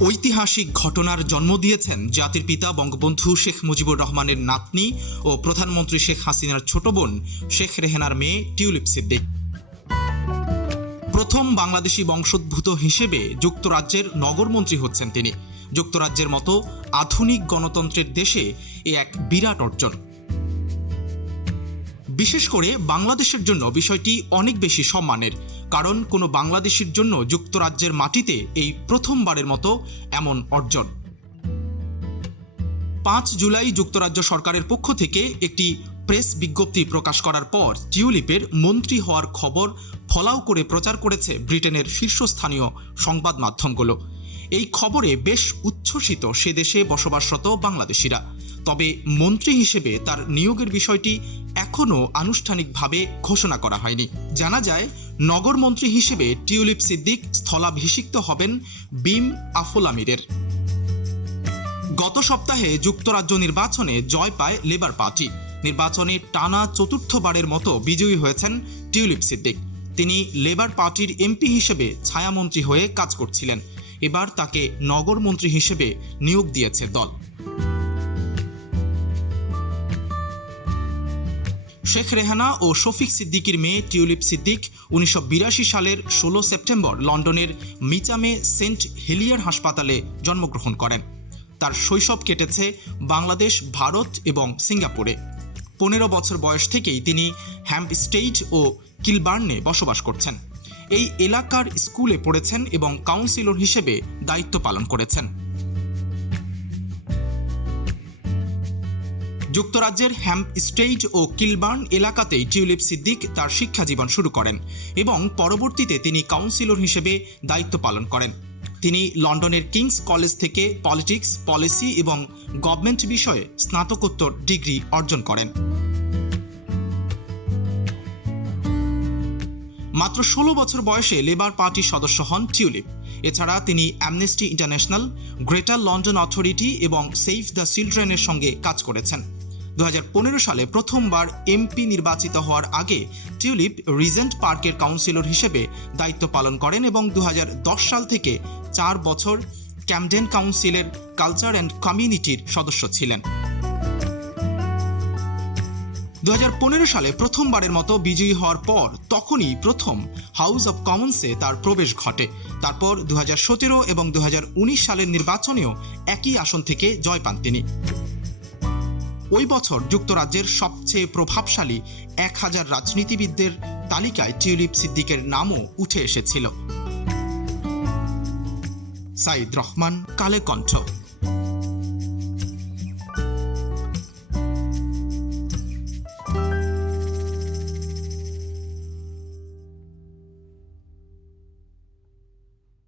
ঐতিহাসিক ঘটনার জন্ম দিয়েছেন জাতির পিতা বঙ্গবন্ধু শেখ মুজিবুর রহমানের নাতনি ও প্রধানমন্ত্রী শেখ হাসিনার ছোট বোন শেখ রেহেনার মেয়ে টিউলিপ সিদ্দিক। প্রথম বাংলাদেশি বংশোদ্ভূত হিসেবে যুক্তরাজ্যের নগরমন্ত্রী হচ্ছেন তিনি। যুক্তরাজ্যের মতো আধুনিক গণতন্ত্রের দেশে এ এক বিরাট অর্জন। বিশেষ করে বাংলাদেশের জন্য বিষয়টি অনেক বেশি সম্মানের। কারণ কোনো বাংলাদেশির জন্য যুক্তরাজ্যের মাটিতে এই প্রথমবারের মতো এমন অর্জন। পাঁচ জুলাই যুক্তরাজ্য সরকারের পক্ষ থেকে একটি প্রেস বিজ্ঞপ্তি প্রকাশ করার পর টিউলিপের মন্ত্রী হওয়ার খবর ফলাও করে প্রচার করেছে ব্রিটেনের শীর্ষস্থানীয় সংবাদ মাধ্যমগুলো। এই খবরে বেশ উচ্ছ্বসিত সে দেশে বসবাসরত বাংলাদেশিরা। তবে মন্ত্রী হিসেবে তার নিয়োগের বিষয়টি এখনও আনুষ্ঠানিকভাবে ঘোষণা করা হয়নি। জানা যায় নগরমন্ত্রী হিসেবে টিউলিপ সিদ্দিক স্থলাভিষিক্ত হবেন বিম আফুল আমিরের। গত সপ্তাহে যুক্তরাজ্য নির্বাচনে জয় পায় লেবার পার্টি। নির্বাচনে টানা চতুর্থবারের মতো বিজয়ী হয়েছেন টিউলিপ সিদ্দিক। তিনি লেবার পার্টির এমপি হিসেবে ছায়ামন্ত্রী হয়ে কাজ করছিলেন। এবার তাকে নগরমন্ত্রী হিসেবে নিয়োগ দিয়েছে দল। শেখ রেহানা ও শফিক সিদ্দিকির মেয়ে টিউলিপ সিদ্দিক উনিশশো বিরাশি সালের ষোলো সেপ্টেম্বর লন্ডনের মিচামে সেন্ট হেলিয়ার হাসপাতালে জন্মগ্রহণ করেন। তার শৈশব কেটেছে বাংলাদেশ, ভারত এবং সিঙ্গাপুরে। পনেরো বছর বয়স থেকেই তিনি হ্যাম্প স্টেট ও কিলবার্নে বসবাস করছেন। এই এলাকার স্কুলে পড়েছেন এবং কাউন্সিলর হিসেবে দায়িত্ব পালন করেছেন। যুক্তরাজ্যের হ্যাম্প স্টেট ও কিলবার্ন এলাকাতেই টিউলিপ সিদ্দিক তার শিক্ষা জীবন শুরু করেন এবং পরবর্তীতে তিনি কাউন্সিলর হিসেবে দায়িত্ব পালন করেন। তিনি লন্ডনের কিংস কলেজ থেকে পলিটিক্স, পলিসি এবং গভর্নমেন্ট বিষয়ে স্নাতকোত্তর ডিগ্রি অর্জন করেন। মাত্র ষোলো বছর বয়সে লেবার পার্টির সদস্য হন টিউলিপ। এছাড়া তিনি Amnesty International Greater London Authority এবং সেভ দ্য চিলড্রেনের সঙ্গে কাজ করেছেন। দু হাজার পনেরো সালে প্রথমবার এমপি নির্বাচিত হওয়ার আগে টিউলিপ রিজেন্ট পার্কের কাউন্সিলর হিসেবে দায়িত্ব পালন করেন এবং দু হাজার দশ সাল থেকে চার বছর ক্যামডেন কাউন্সিলের কালচার অ্যান্ড কমিউনিটির সদস্য ছিলেন। দু হাজার পনেরো সালে প্রথমবারের মতো বিজয়ী হওয়ার পর তখনই প্রথম হাউস অব কমন্সে তার প্রবেশ ঘটে। তারপর দু হাজার সতেরো এবং দু হাজার উনিশ সালের নির্বাচনেও একই আসন থেকে জয় পান তিনি। ওই বছর যুক্তরাজ্যের সবচেয়ে প্রভাবশালী এক হাজার রাজনীতিবিদদের তালিকায় টিউলিপ সিদ্দিকের নামও উঠে এসেছিল। সাইদ রহমান কালে কণ্ঠ।